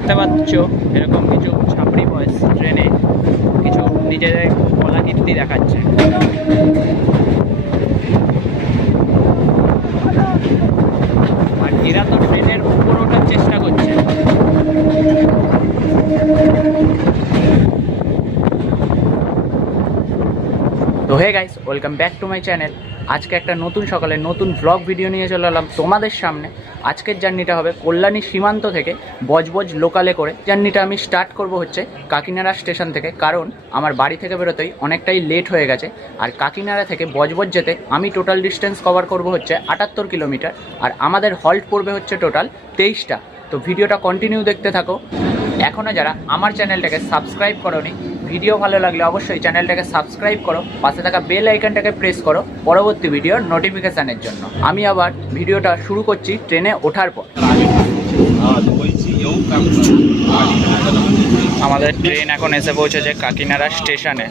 দেখতে পাচ্ছ, এরকম কিছু ছাপড়ি বয়স ট্রেনে কিছু নিজেদের কলাকৃতি দেখাচ্ছে। আর এরা তো ট্রেনের উপর ওঠার চেষ্টা করছে। তো hey guys welcome back to my channel আজকে একটা নতুন সকালে নতুন ব্লগ ভিডিও নিয়ে চলে এলাম তোমাদের সামনে। আজকের জার্নিটা হবে কল্যাণী সীমান্ত থেকে বজবজ লোকালে করে। জার্নিটা আমি স্টার্ট করব হচ্ছে কাকিনাড়া স্টেশন থেকে, কারণ আমার বাড়ি থেকে বেরোতেই অনেকটাই লেট হয়ে গেছে। আর কাকিনাড়া থেকে বজবজ যেতে আমি টোটাল ডিস্টেন্স কভার করব হচ্ছে আটাত্তর কিলোমিটার আর আমাদের হল্ট পড়বে হচ্ছে টোটাল তেইশটা। তো ভিডিওটা কন্টিনিউ দেখতে থাকো। এখনও যারা আমার চ্যানেলটাকে সাবস্ক্রাইব করোনি, ভিডিও ভালো লাগলে অবশ্যই চ্যানেলটাকে সাবস্ক্রাইব করো, পাশে থাকা বেল আইকনটাকে প্রেস করো পরবর্তী ভিডিওর নোটিফিকেশানের জন্য। আমি আবার ভিডিওটা শুরু করছি ট্রেনে ওঠার পর। আমাদের ট্রেন এখন এসে পৌঁছেছে কাকিনাড়া স্টেশনে।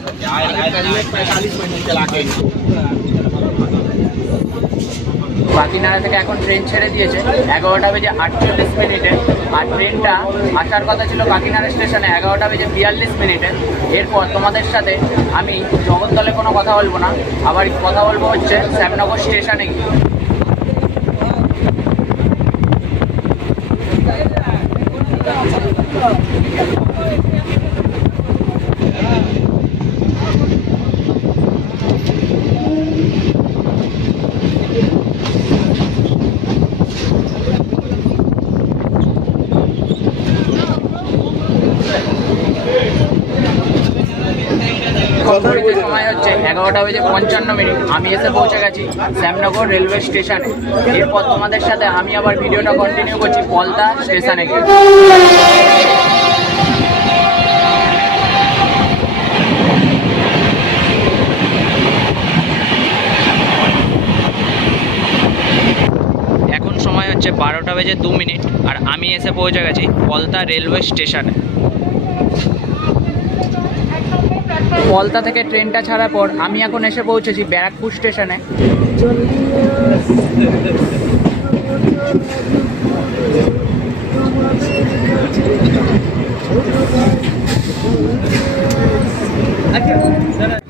কাকিনাড়া থেকে এখন ট্রেন ছেড়ে দিয়েছে। এগারোটা বেজে আটচল্লিশ মিনিটে। আর ট্রেনটা আসার কথা ছিল কাকিনাড়া স্টেশনে এগারোটা বেজে বিয়াল্লিশ মিনিটে। এরপর তোমাদের সাথে আমি জগদ্দলে কোনো কথা বলব না। আবার কথা বলব হচ্ছে শ্যামনগর স্টেশনে গিয়ে। ঘড়িতে সময় হচ্ছে এগারোটা বেজে পঞ্চান্ন মিনিট। আমি এসে পৌঁছে গেছি শ্যামনগর রেলওয়ে স্টেশনে। এরপর তোমাদের সাথে আমি আবার ভিডিওটা কন্টিনিউ করছি পলতা স্টেশনে গিয়ে। সময় হচ্ছে বারোটা বেজে দু মিনিট, আর আমি এসে পৌঁছে গেছি পলতা রেলওয়ে স্টেশনে। পলতা থেকে ট্রেনটা ছাড়ার পর আমি এখন এসে পৌঁছেছি ব্যারাকপুর স্টেশনে।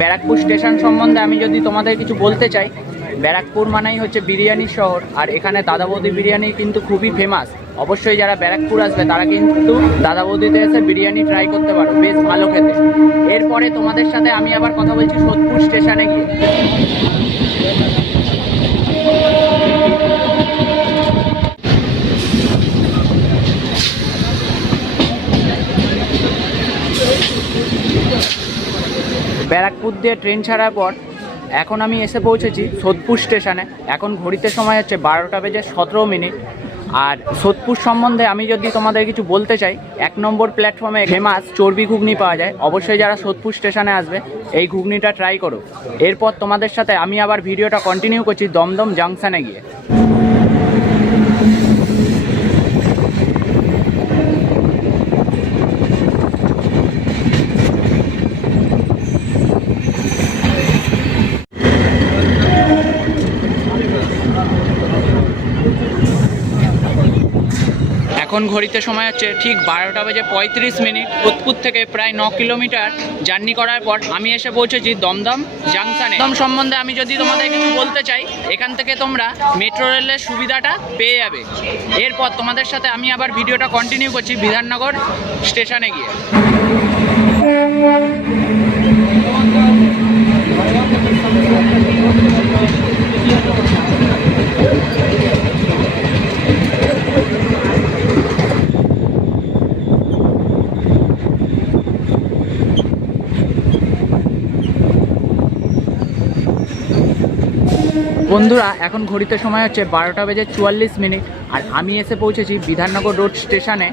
ব্যারাকপুর স্টেশন সম্বন্ধে আমি যদি তোমাদের কিছু বলতে চাই ব্যারাকপুর মানেই হচ্ছে বিরিয়ানির শহর, আর এখানে দাদা বৌদি বিরিয়ানি কিন্তু খুবই ফেমাস অবশ্যই যারা ব্যারাকপুর আসবে, তারা কিন্তু দাদা বৌদিতে এসে বিরিয়ানি ট্রাই করতে পারো, বেশ ভালো খেতে। এরপরে তোমাদের সাথে আমি আবার কথা বলছি সোদপুর স্টেশনে গিয়ে। ব্যারাকপুর দিয়ে ট্রেন ছাড়ার পর এখন আমি এসে পৌঁছেছি সোদপুর স্টেশনে। এখন ঘড়িতে সময় হচ্ছে বারোটা বেজে সতেরো মিনিট। আর সোদপুর সম্বন্ধে আমি যদি তোমাদের কিছু বলতে চাই, এক নম্বর প্ল্যাটফর্মে ফেমাস চর্বি ঘুগনি পাওয়া যায়। অবশ্যই যারা সোদপুর স্টেশনে আসবে, এই ঘুগনিটা ট্রাই করো। এরপর তোমাদের সাথে আমি আবার ভিডিওটা কন্টিনিউ করছি দমদম জাংশনে গিয়ে। এখন ঘড়িতে সময় হচ্ছে ঠিক বারোটা বাজে পঁয়ত্রিশ মিনিট। যোধপুর থেকে প্রায় ন কিলোমিটার জার্নি করার পর আমি এসে পৌঁছেছি দমদম জাংশনে। দম সম্বন্ধে আমি যদি তোমাদের কিছু বলতে চাই, এখান থেকে তোমরা মেট্রো রেলের সুবিধাটা পেয়ে যাবে। এরপর তোমাদের সাথে আমি আবার ভিডিওটা কন্টিনিউ করছি বিধাননগর স্টেশনে গিয়ে। বন্ধুরা, এখন ঘড়িতে সময় হচ্ছে বারোটা বেজে চুয়াল্লিশ মিনিট, আর আমি এসে পৌঁছেছি বিধাননগর রোড স্টেশনে,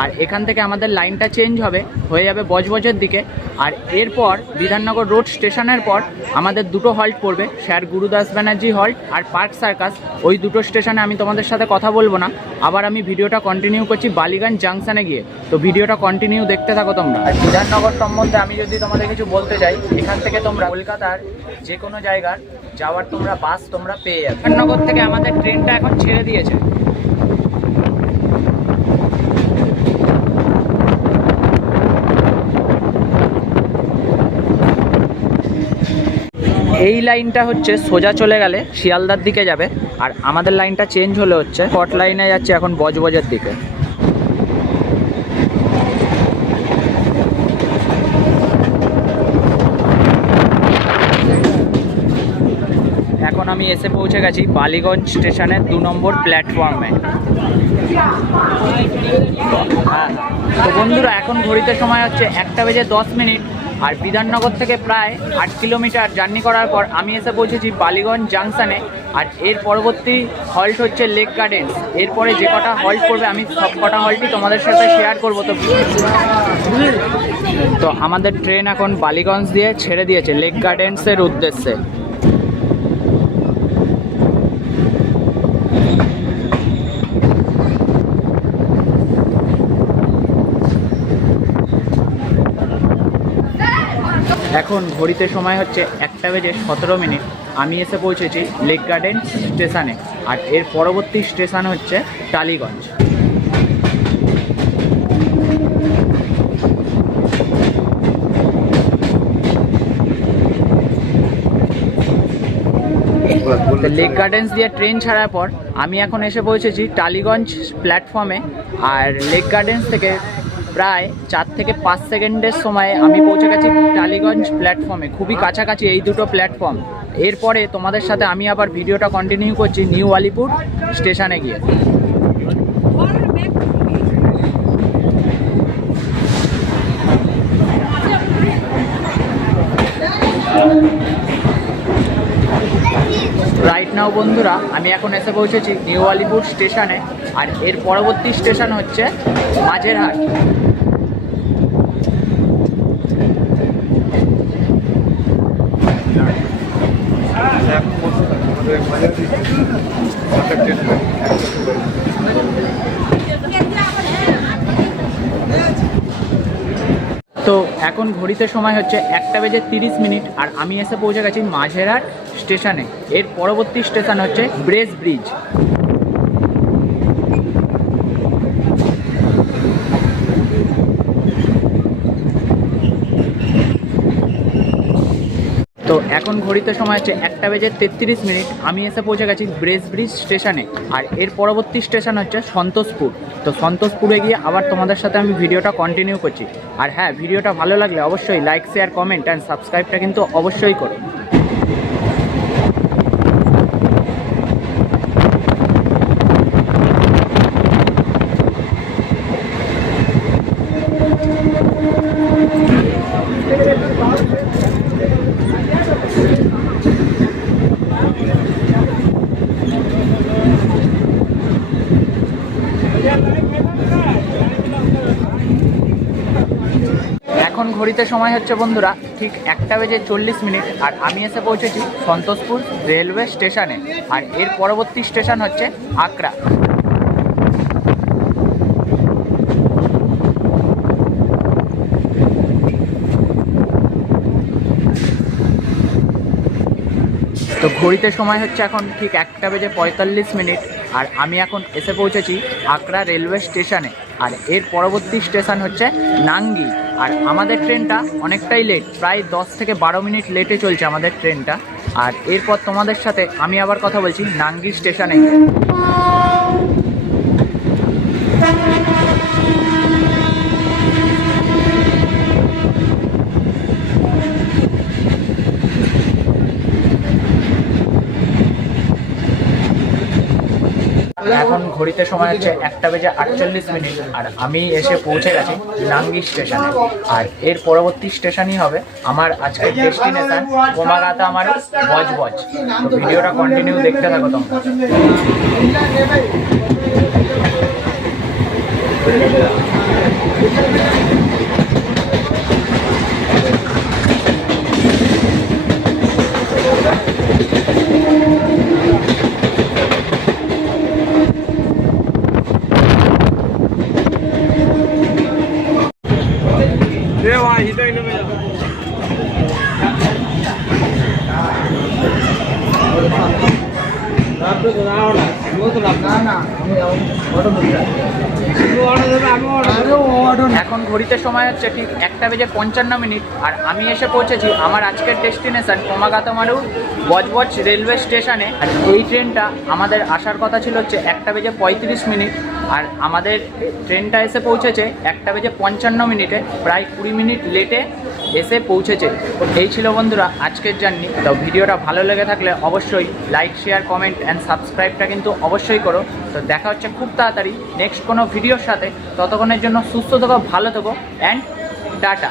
আর এখান থেকে আমাদের লাইনটা চেঞ্জ হবে, হয়ে যাবে বজবজের দিকে, আর এরপর বিধাননগর রোড স্টেশনের পর আমাদের দুটো হল্ট পড়বে, স্যার গুরুদাস ব্যানার্জি হল্ট আর পার্ক সার্কাস, ওই দুটো স্টেশনে আমি তোমাদের সাথে কথা বলব না, আবার আমি ভিডিওটা কন্টিনিউ করছি বালিগঞ্জ জাংশনে গিয়ে, তো ভিডিওটা কন্টিনিউ দেখতে থাকো তোমরা। আর বিধাননগর সম্বন্ধে আমি যদি তোমাদের কিছু বলতে চাই এখান থেকে তোমরা কলকাতার যে কোনো জায়গার যাওয়ার তোমরা বাস তোমরা পেয়ে যাবে। নগর থেকে আমাদের ট্রেনটা এখন ছেড়ে দিয়েছে। এই লাইনটা হচ্ছে সোজা চলে গেলে শিয়ালদার দিকে যাবে। আর আমাদের লাইনটা চেঞ্জ হলে হচ্ছে কট লাইনে যাচ্ছে এখন বজবজের দিকে। আমি এসে পৌঁছে গেছি বালিগঞ্জ স্টেশনের দু নম্বর প্ল্যাটফর্মে। হ্যাঁ তো বন্ধুরা, এখন ঘড়িতে সময় হচ্ছে একটা বেজে দশ মিনিট, আর বিধাননগর থেকে প্রায় আট কিলোমিটার জার্নি করার পর আমি এসে পৌঁছেছি বালিগঞ্জ জাংশনে, আর এর পরবর্তী হল্ট হচ্ছে লেক গার্ডেন্স এরপরে যে কটা হল্ট করবে, আমি সব কটা হল্টই তোমাদের সাথে শেয়ার করব। তো তো আমাদের ট্রেন এখন বালিগঞ্জ দিয়ে ছেড়ে দিয়েছে লেক গার্ডেন্সের উদ্দেশ্যে। এখন ঘড়িতে সময় হচ্ছে একটা বেজে সতেরো মিনিট। আমি এসে পৌঁছেছি লেক গার্ডেন স্টেশনে আর এর পরবর্তী স্টেশন হচ্ছে টালিগঞ্জ। লেক গার্ডেন্স দিয়ে ট্রেন ছাড়ার পর আমি এখন এসে পৌঁছেছি টালিগঞ্জ প্ল্যাটফর্মে আর লেক গার্ডেন্স থেকে প্রায় চার থেকে পাঁচ সেকেন্ডের সময় আমি পৌঁছে গেছি টালিগঞ্জ প্ল্যাটফর্মে খুবই কাছাকাছি এই দুটো প্ল্যাটফর্ম এরপরে তোমাদের সাথে আমি আবার ভিডিওটা কন্টিনিউ করছি নিউ আলিপুর স্টেশনে গিয়ে। নাও বন্ধুরা, আমি এখন এসে পৌঁছেছি নিউ আলিপুর স্টেশনে, আর এর পরবর্তী স্টেশন হচ্ছে মাঝেরহাট। তো এখন ঘড়িতে সময় হচ্ছে একটা বেজে তিরিশ মিনিট, আর আমি এসে পৌঁছে গেছি মাঝেরহাট স্টেশনে। এর পরবর্তী স্টেশন হচ্ছে ব্রেস ব্রিজ। তো এখন ঘড়িতে সময় হচ্ছে একটা বেজে তেত্রিশ মিনিট। আমি এসে পৌঁছে গেছি ব্রেস ব্রিজ স্টেশনে। আর এর পরবর্তী স্টেশন হচ্ছে সন্তোষপুর। তো সন্তোষপুরে গিয়ে আবার তোমাদের সাথে আমি ভিডিওটা কন্টিনিউ করছি। আর হ্যাঁ ভিডিওটা ভালো লাগলে অবশ্যই লাইক শেয়ার কমেন্ট অ্যান্ড সাবস্ক্রাইবটা কিন্তু অবশ্যই করো এখন ঘড়িতে সময় হচ্ছে বন্ধুরা, ঠিক একটা বেজে চল্লিশ মিনিট। আর আমি এসে পৌঁছেছি সন্তোষপুর রেলওয়ে স্টেশনে। আর এর পরবর্তী স্টেশন হচ্ছে আকরা। তো ঘড়িতে সময় হচ্ছে এখন ঠিক একটা বেজে পঁয়তাল্লিশ মিনিট। আর আমি এখন এসে পৌঁছেছি আকরা রেলওয়ে স্টেশনে। আর এর পরবর্তী স্টেশন হচ্ছে নাঙ্গি। আর আমাদের ট্রেনটা অনেকটাই লেট প্রায় দশ থেকে বারো মিনিট লেটে চলছে আমাদের ট্রেনটা। আর এরপর তোমাদের সাথে আমি আবার কথা বলছি নাঙ্গি স্টেশনে ঘড়িতে সময় হচ্ছে একটা বেজে আটচল্লিশ মিনিট। আর আমি এসে পৌঁছে গেছি নাঙ্গি স্টেশনে। আর এর পরবর্তী স্টেশনই হবে আমার আজকের ডেস্টিনেশন, কোমাগাতা আমার বজ বজ ভিডিওটা কন্টিনিউ দেখতে থাকো তোমরা। এখন ঘড়িতে সময় হচ্ছে ঠিক একটা বেজে পঞ্চান্ন মিনিট, আর আমি এসে পৌঁছেছি আমার আজকের ডেস্টিনেশন কোমাগাতমারু বজবজ রেলওয়ে স্টেশনে। আর এই ট্রেনটা আমাদের আসার কথা ছিল হচ্ছে একটা বেজে পঁয়ত্রিশ মিনিট, আর আমাদের ট্রেনটা এসে পৌঁছেছে একটা বেজে পঞ্চান্ন মিনিটে, প্রায় কুড়ি মিনিট লেটে এসে পৌঁছেছে। এই ছিল বন্ধুরা আজকের জার্নি তো ভিডিওটা ভালো লেগে থাকলে অবশ্যই লাইক শেয়ার কমেন্ট অ্যান্ড সাবস্ক্রাইবটা কিন্তু অবশ্যই করো। তো দেখা হচ্ছে খুব তাড়াতাড়ি নেক্সট কোনো ভিডিওর সাথে। ততক্ষণের জন্য সুস্থ থেকো, ভালো থেকো অ্যান্ড টাটা।